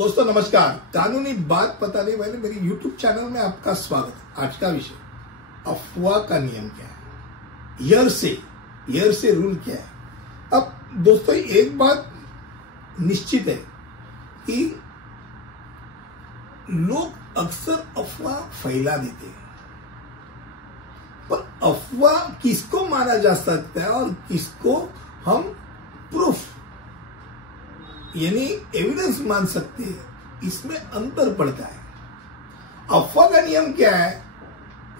दोस्तों नमस्कार। कानूनी बात बताने वाले मेरे YouTube चैनल में आपका स्वागत। आज का विषय अफवाह का नियम क्या है, यर से रूल क्या है। अब दोस्तों एक बात निश्चित है कि लोग अक्सर अफवाह फैला देते हैं, पर अफवाह किसको माना जा सकता है और किसको हम प्रूफ यानी एविडेंस मान सकते हैं, इसमें अंतर पड़ता है। अफवाह का नियम क्या है?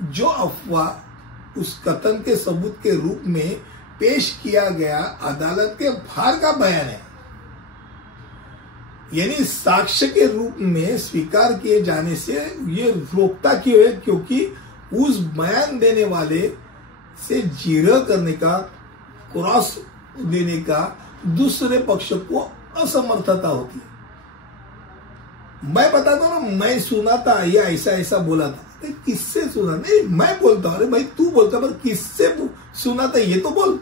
जो अफवाह उस कथन के सबूत के रूप में पेश किया गया अदालत के बाहर का बयान है, यानी साक्ष्य के रूप में स्वीकार किए जाने से ये रोकता क्यों है? क्योंकि उस बयान देने वाले से जिरह करने का, क्रॉस देने का दूसरे पक्ष को असमर्थता होती है। मैं बताता हूं ना, मैं सुना था या ऐसा ऐसा बोला था, किससे सुना? नहीं, मैं बोलता हूं, अरे भाई तू बोलता, पर किससे सुना था ये तो बोल।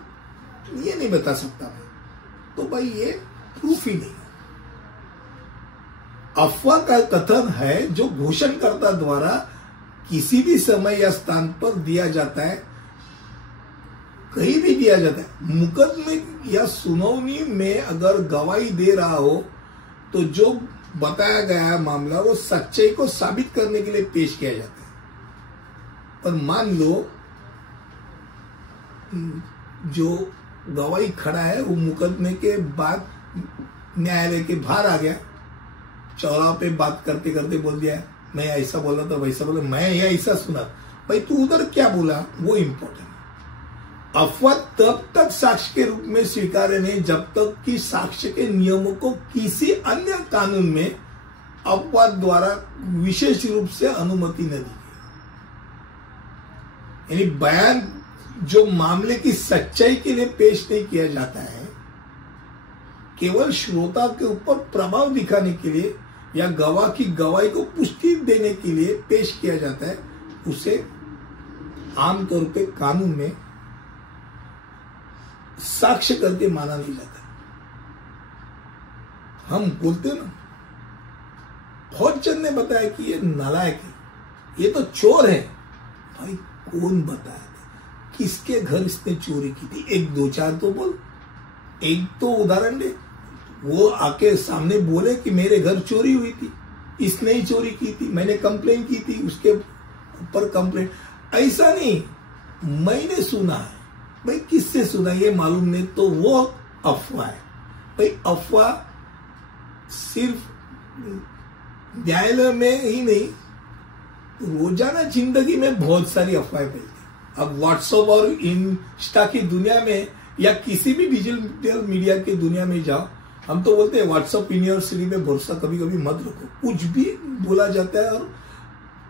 ये नहीं बता सकता मैं, तो भाई ये प्रूफ ही नहीं है। अफवाह का कथन है जो घोषणकर्ता द्वारा किसी भी समय या स्थान पर दिया जाता है, कहीं भी दिया जाता है। मुकदमे या सुनवाई में अगर गवाही दे रहा हो तो जो बताया गया मामला वो सच्चाई को साबित करने के लिए पेश किया जाता है। पर मान लो जो गवाही खड़ा है वो मुकदमे के बाद न्यायालय के बाहर आ गया, चौराहे पे बात करते करते बोल दिया मैं ऐसा बोला था, वैसा बोला, मैं या ऐसा सुना। भाई तू उधर क्या बोला वो इंपॉर्टेंट है। अफवाह तब तक साक्ष्य के रूप में स्वीकार्य नहीं जब तक कि साक्ष्य के नियमों को किसी अन्य कानून में अपवाद द्वारा विशेष रूप से अनुमति न दी गई। यानी बयान जो मामले की सच्चाई के लिए पेश नहीं किया जाता है, केवल श्रोता के ऊपर प्रभाव दिखाने के लिए या गवाह की गवाही को पुष्टि देने के लिए पेश किया जाता है, उसे आमतौर पे कानून में साक्ष्य करके माना नहीं जाता। हम बोलते ना, बहुत जन ने बताया कि ये नालायक है, ये तो चोर है। भाई कौन बताया था? किसके घर इसने चोरी की थी? एक दो चार तो बोल, एक तो उदाहरण दे। वो आके सामने बोले कि मेरे घर चोरी हुई थी, इसने ही चोरी की थी, मैंने कंप्लेन की थी, उसके ऊपर कंप्लेन। ऐसा नहीं मैंने सुना है। भाई किससे सुना ये मालूम नहीं, तो वो अफवाह है। भाई अफवाह सिर्फ न्यायालय में ही नहीं, रोजाना जिंदगी में बहुत सारी अफवाहें फैलती। अब व्हाट्सएप और इंस्टा की दुनिया में या किसी भी डिजिटल मीडिया की दुनिया में जाओ, हम तो बोलते हैं व्हाट्सएप यूनिवर्सिटी में भरोसा कभी कभी मत रखो। कुछ भी बोला जाता है और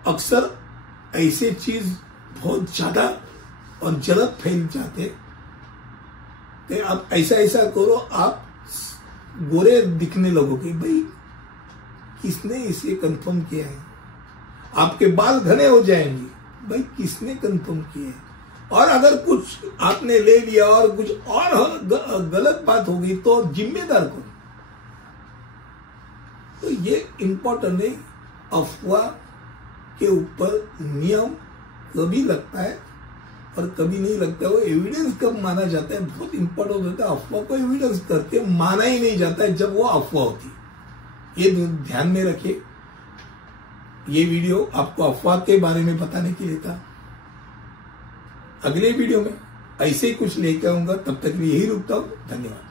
अक्सर ऐसे चीज बहुत ज्यादा और जल्द फैल जाते। तो आप ऐसा ऐसा करो, आप गोरे दिखने लगोगे। भाई किसने इसे कंफर्म किया है? आपके बाल घने हो जाएंगे। भाई किसने कंफर्म किया है? और अगर कुछ आपने ले लिया और कुछ और गलत बात होगी तो जिम्मेदार कौन? तो ये इंपॉर्टेंट है। अफवाह के ऊपर नियम कभी लगता है और कभी नहीं लगता। वो एविडेंस कब माना जाता है, बहुत इंपॉर्टेंट होता है। अफवाह को एविडेंस करके माना ही नहीं जाता है जब वो अफवाह होती है। ये ध्यान में रखिए। ये वीडियो आपको अफवाह के बारे में बताने के लिए था। अगले वीडियो में ऐसे ही कुछ लेकर आऊंगा, तब तक यही रुकता हूं। धन्यवाद।